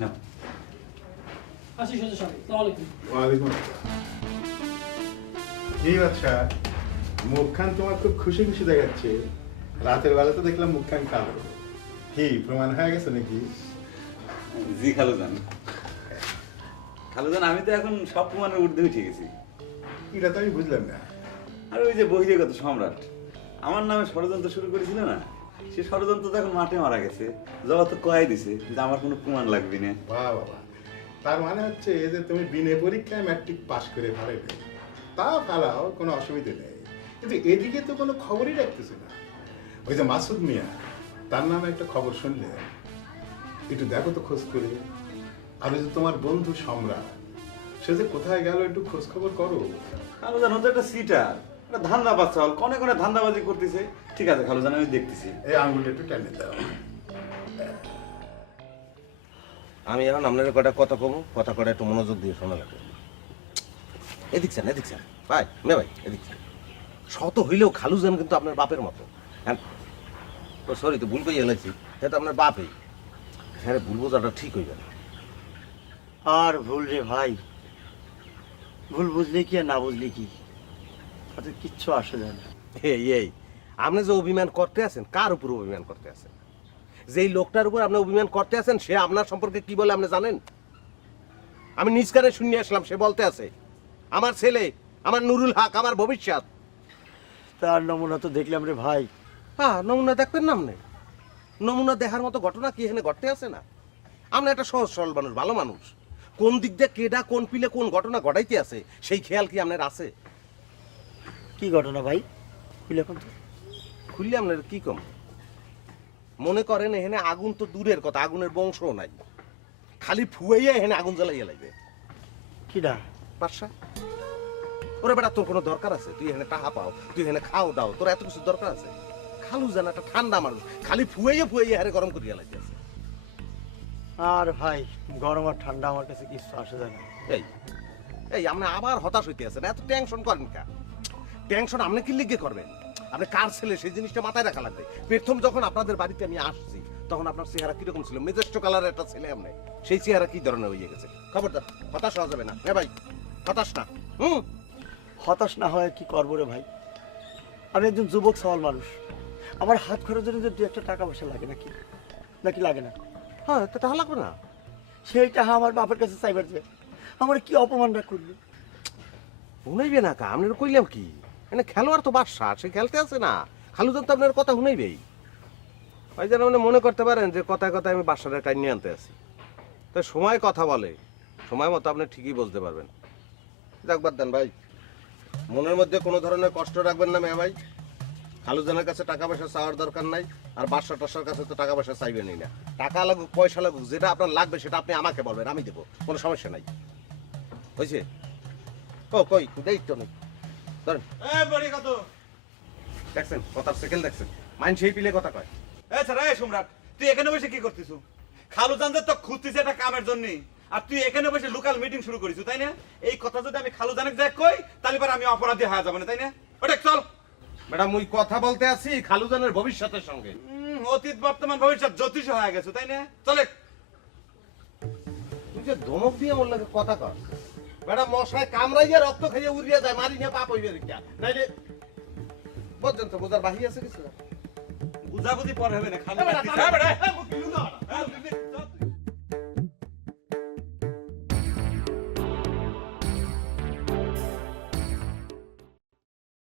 না হাজার সাহেব ওয়ালাইকুম। বাচ্চা মুখখান তোমার খুব খুশি খুশি দেখাচ্ছে। রাতের বেলা তো দেখলাম মুখখান কালো। কি প্রমাণ হয়ে গেছে নাকি? জি আমি তো এখন সব প্রমাণের ঊর্ধ্বে উঠে গেছি। এটা তো আমি বুঝলাম না। আর ওই যে বহিরাগত সম্রাট আমার নামে ষড়যন্ত্র শুরু করেছিল না? সে ষড়যন্ত্র মাঠে মারা গেছে। জগৎ তো কয়াই দিছে যে আমার কোনো প্রমাণ লাগবে না। বাহ বাবা তার মানে হচ্ছে যে তুমি বিনে পরীক্ষায় ম্যাট্রিক করে ফেলে তা ফেলাও কোনো অসুবিধে নেই। কিন্তু এদিকে তো কোনো খবরই রাখতেছে না। ওই যে মাসুদ মিয়া তার নামে একটা খবর শুনলে একটু দেখো তো খোঁজ করে। আর ওই যে তোমার বন্ধু সম্রাট সে যে কোথায় গেল একটু খোঁজ খবর করো। খালুজান ও তো একটা সিটার একটা ধান্দা বাচ্চা হল কনে কনে ধান্দাবাজি করতেছে। ঠিক আছে খালুজান আমি দেখতেছি। এই আঙুলটা একটু টেনে দাও। আমি এখন আপনার কটা কথা কব কথা কটা একটু মনোযোগ দিয়ে শোনা লাগবে। এদিক চান এদিক চান ভাই মে ভাই এদিক চান শত হইলেও খালু যান কিন্তু আপনার বাপের মতো। হ্যাঁ? ও সরি তো ভুল করে এলাইছি এটা তো আপনার বাপই। হ্যাঁ ভুল বোঝাটা ঠিক হইবে না। আর ভুল রে ভাই। ভুল বুঝলে কি আর না বুঝলে কি? তাতে কিচ্ছু আসে যায় না। এই এই আপনি যে অভিমান করতে আছেন কার উপর অভিমান করতে আছেন? যেই লোকটার উপর আপনি অভিমান করতে আছেন সে আপনার সম্পর্কে কি বলে আপনি জানেন? আমি নিজ কানে শুনিয়ে আসলাম সে বলতে আছে আমার ছেলে আমার নুরুল হক আমার ভবিষ্যৎ। তার নমুনা তো দেখলাম রে ভাই। হ্যাঁ নমুনা দেখবেন না আপনি? নমুনা দেখার মতো ঘটনা কি এখানে ঘটতে আছে না? আমরা একটা সহজ সরল মানুষ ভালো মানুষ। কোন দিক দিয়ে কেডা কোন পিলে কোন ঘটনা ঘটাইতে আছে সেই খেয়াল কি আপনার আছে? কি ঘটনা ভাই? বুঝলে এখন তো। খুললে আপনার কি কম? মনে করেন এখানে আগুন তো দূরের কথা আগুনের বংশও নাই। খালি ফুয়াইয়া এখানে আগুন জ্বালাইয়া লাগবে কিডা? পাশা ওরে বেটা তোর কোনো দরকার আছে? তুই এখানে টাকা পাও তুই এখানে খাও দাও তোর এত কিছু দরকার আছে? খালু জানা একটা ঠান্ডা মানুষ খালি ফুয়াইয়া ফুয়াইয়া হারে গরম করিয়া লাগতেছে আর ভাই গরম আর ঠান্ডা আমার কাছে কিচ্ছু আসে যায় না। এই এই আপনি আবার হতাশ হইতে আছেন এত টেনশন করেন কা টেনশন আপনি কি লিখে করবেন? আপনি কার ছেলে? সেই জিনিসটা মাথায় রাখা লাগবে। প্রথম যখন আপনাদের বাড়িতে আমি আসছি তখন আপনার চেহারা কীরকম ছিল? মেজেস্ট কালারের একটা ছেলে আপনি। সেই চেহারা কি ধরনের হয়ে গেছে? খবরদার হতাশ হওয়া যাবে না। হ্যাঁ ভাই হতাশ না। হুম? হতাশ না হয় কি করব রে ভাই? আমি একজন যুবক সওয়াল মানুষ। আমার হাত খরচের জন্য দু একটা টাকা পয়সা লাগে নাকি? নাকি লাগে না? হ্যাঁ তো টাকা লাগবে না। সেই টাকা আমার বাপের কাছে চাইবার যে। আমার কি অপমানটা করল? শুনাইবে না কা? আপনার কইলাম কি? মানে খেলোয়াড় তো বাদশা সে খেলতে আছে না। খালুদান তো আপনার কথা শুনাইবেই ওই যেন আপনি মনে করতে পারেন যে কথায় কথায় আমি বাসাটা টাইম নিয়ে আনতে আছি। তো সময় কথা বলে, সময় মতো আপনি ঠিকই বুঝতে পারবেন। বাদ দেন ভাই। মনের মধ্যে কোনো ধরনের কষ্ট রাখবেন না মেয়ে ভাই। খালুজানের কাছে টাকা পয়সা চাওয়ার দরকার নাই, আর বাসা টাসার কাছে তো টাকা পয়সা চাইবেনই না। টাকা লাগুক, পয়সা লাগুক, যেটা আপনার লাগবে সেটা আপনি আমাকে বলবেন, আমি দেবো, কোনো সমস্যা নাই। হয়েছে? ও, কই? দেই তো নেই। ধরেন। দেখছেন কথার সেকেন্ড দেখছেন। মাইন্ড সেই পিলে কথা কয়। এছাড়া এই সম্রাট তুই এখানে বসে কি করতিস খালুজানদের তো খুঁজতিস একটা কামের জন্য আর তুই এখানে বসে লোকাল মিটিং শুরু করিস তাই না? এই কথা যদি আমি খালুজানক দেখ কই তাহলে পরে আমি অপরাধী হয়ে যাব না তাই না? ওটা চল। ম্যাডাম ওই কথা বলতে আছি খালুজানের ভবিষ্যতের সঙ্গে। অতীত বর্তমান ভবিষ্যৎ জ্যোতিষ হয়ে গেছে তাই না? চলে। তুই যে ধমক দিয়ে লাগে কথা কর ম্যাডাম মশায় কামড়াইয়া রক্ত খাইয়ে উড়িয়া যায় মারি নিয়ে পাপ হইবে রিকা নাইলে পর্যন্ত বোঝার বাহি আছে কিছু বুঝাবুঝি পরে হবে না খালু